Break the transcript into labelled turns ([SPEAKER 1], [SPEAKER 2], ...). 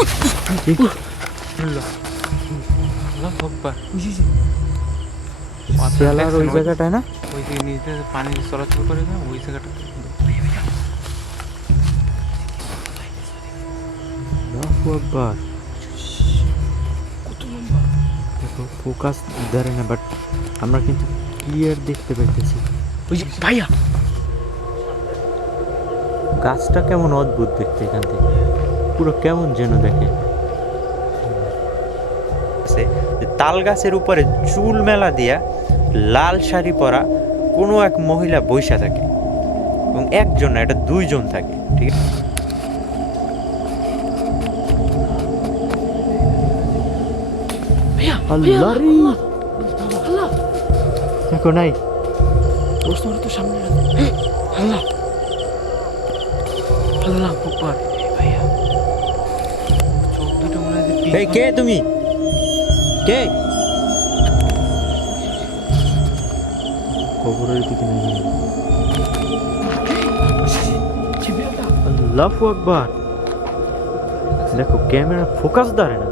[SPEAKER 1] আল্লাহ আল্লাহ আকবার
[SPEAKER 2] শিয়ালার ওই জায়গাটায় না?
[SPEAKER 1] ওই দিকে নিচে পানি চলাচল করে না ওই জায়গাটা
[SPEAKER 2] আকবার দেখো ফোকাস ধরে না বাট আমরা কিন্তু ক্লিয়ার দেখতে পাইতেছি।
[SPEAKER 3] ওই ভাইয়া!
[SPEAKER 2] গাছটা কেমন অদ্ভুত দেখতে এখান থেকে। পুরো কেমন যেন দেখে। তাল গাছের উপরে চুল মেলা দিয়া লাল শাড়ি পরা কোনো এক মহিলা বৈশা থাকে এবং একজন না এটা দুইজন থাকে ঠিক আছে?
[SPEAKER 3] ভাইয়া
[SPEAKER 2] আল্লাহ রে। দেখো নাই
[SPEAKER 3] প্রশ্ন তো সামনে আল্লাহ। আল্লাহ আকবার
[SPEAKER 2] এই কে তুমি? কে? কবরের দিকে নেই আল্লাহু আকবার। দেখো ক্যামেরা ফোকাস দাঁড়ায় না।